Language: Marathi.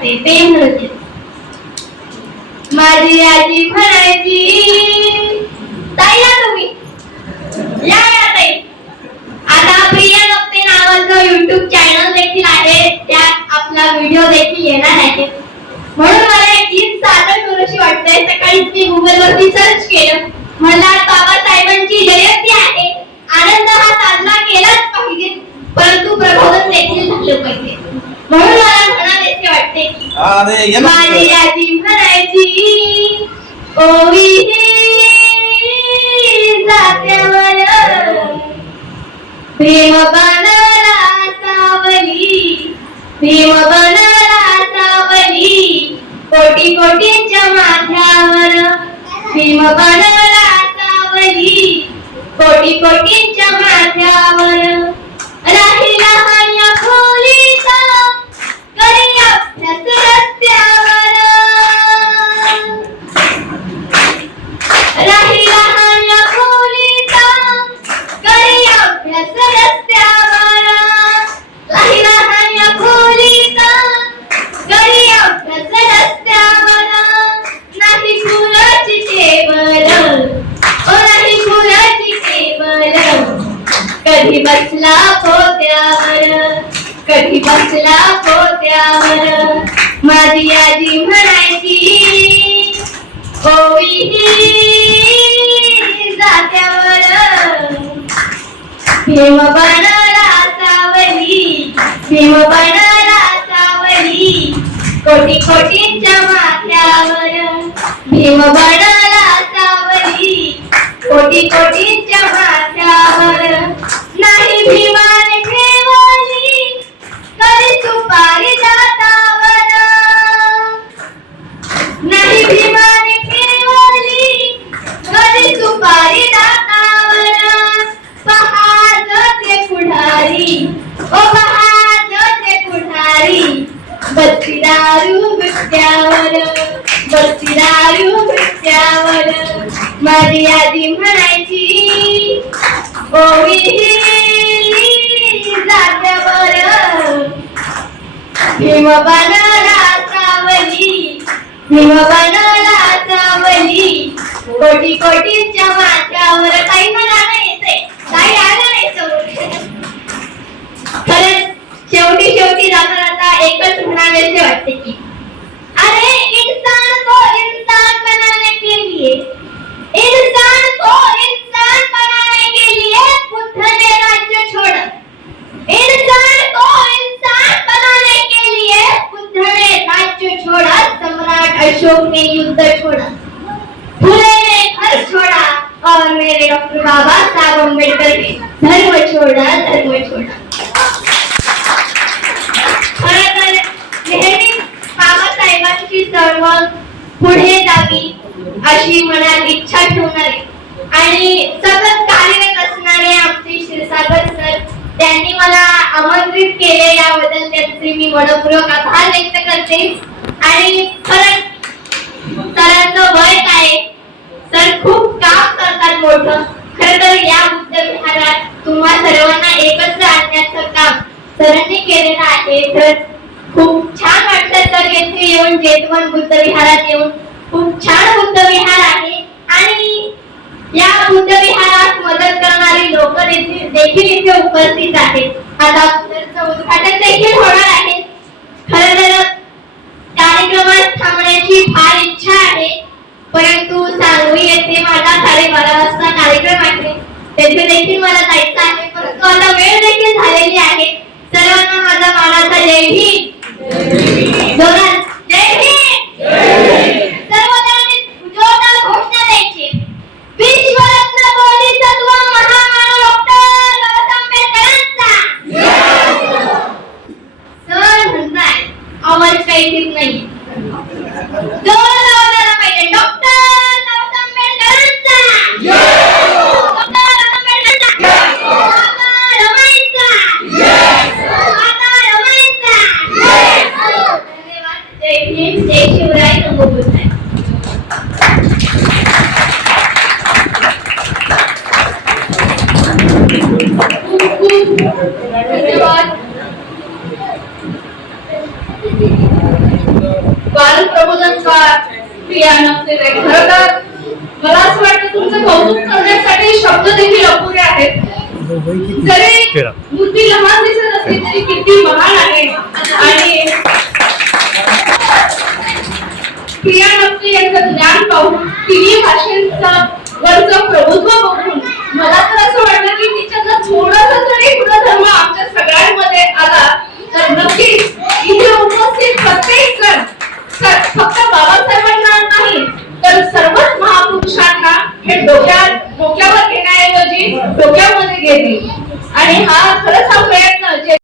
वाटते ते म्हणते. माझी आजी म्हणायची, ताई या तुम्ही, या ताई. आता प्रिया गप्ते नावाचं YouTube चॅनल देखील आहे, त्यात आपला व्हिडिओ देखील येणार आहे. म्हणून मला एक गीत सादर करूशी वाटते. सकाळी मी Google वरती सर्च केलं, मला बाबासाहेबांची जयंती आहे, आनंद हा साजरा केलाच पाहिजे, परंतु प्रबोधन देखील झालं पाहिजे. म्हणून मला म्हणावेसे वाटते की माझी आजी म्हणायची, ओवी जात्यावर प्रेम बनला सावली, प्रेम बनला सावली, कोटी कोटींच्या माथ्यावर प्रेम बनला सावली, कोटी कोटींच्या माथ्यावर. राहिला हाया खोलीचा करी अभ्यास रस्त्यावर, राहिला हाया खोलीचा करी अभ्यास रस्त्यावर, राहिला हाया खोलीचा करी अभ्यास रस्त्यावर. नाही फुलाची केवल, ओ नाही फुलाची केवल, कधी बसला पोत्यावर, कधी बसला पोत्यावर. माझी आजी म्हणायची, ओवी जात्यावर भीम बनला सावली, भीम बनला सावली, कोटी कोटींच्या माथ्यावर भीम बनला सावली, कोटी कोटींच्या माथ्यावर. नाही भीमाने ठेवली कधी सुपारी दातावर, नाही भीमाने ठेवली कधी सुपारी दातावर. पहात ते पुढारी, ओ पहात ते पुढारी, बसती दारू बिट्यावर, बसती दारू बिट्यावर. माझी आजी म्हणायची, ओवी जात्यावर भीम बनला सावली, भीम बनला सावली, कोटी कोटींच्या माथ्यावर. काही मला नाही येते, काही आलं नाही समोर. खरंच शेवटी जाता जाता एकच म्हणावेसे वाटते की अरे इंसान को इंसान बनाने के लिए, इंसान को इंसान बनाने के लिए बुद्ध ने राज्य छोड़ा, इंसान को इंसान बनाने के लिए बुद्ध ने राज्य छोड़ा, सम्राट अशोक ने युद्ध छोड़ा, फुले ने घर छोड़ा, और मेरे डॉक्टर बाबा साहब अम्बेडकर ने धर्म छोड़ा, धर्म छोड़ा. नेहमी बाबासाहेबांची चळवळ पुढे जावी अशी मनात इच्छा ठेवणारे आणि सतत कार्यरत असणारे आमचे क्षीरसागर सर, त्यांनी मला आमंत्रित केले, याबद्दल त्यांचे मी मनपूर्वक आभार व्यक्त करते. आणि खरंच सरांचं वय काय, सर खूप काम करतात मोठं. खरं तर या बुद्ध विहारात तुम्हा सर्वांना एकत्र आणण्याचं काम सरांनी केलेलं आहे. तर खूप छान वाटतं सर येथे येऊन, जेतवन बुद्ध विहारात येऊन. खूप छान बुद्ध विहार आहे आणि या बुद्ध विहारात मदत करणारी लोक देखील इथे उपस्थित आहेत. आता उद्घाटन देखील होणार आहे. खरं तर कार्यक्रमात थांबण्याची फार इच्छा आहे, परंतु सांगवी येथे माझा 12:30 वाजता कार्यक्रम आहे, तेथे देखील मला जायचं आहे. परंतु आता वेळ देखील झालेली आहे. सर्वांना माझा मानाचा जय भीम. जोरात जय भीम. सर्वजणांनी जोरदार घोषणा द्यायची. विश्वरत्न बोधिसत्व महामानव डॉक्टर बाबासाहेब आंबेडकरांचा सर म्हणताय, आवाज काही येत नाही. जोर लावला पाहिजे. डॉक्टर बाबासाहेब आंबेडकरांचा धन्यवाद. बालप्रबोधनकार प्रिया नमते ताई. खरं तर मला असं वाटतं तुमचं कौतुक करण्यासाठी शब्द देखील अपुरे आहेत. जरी मूर्ती लहान दिसत असली तरी किती महान आहे. आणि प्रिया नमते यांचं ज्ञान पाहून तिन्ही भाषेचं वरचं प्रभुत्व बघून मला तर असं वाटलं की तिच्यातलं थोडासा जरी गुणधर्म आमच्या सगळ्यांमध्ये आला तर नक्कीच इथे उपस्थित प्रत्येक जण फक्त बाबासाहेबांना नाही तर सर्वच महापुरुषांना हे डोक्यावर घेण्याऐवजी डोक्यामध्ये घेतील. आणि हा खरंच हा प्रयत्न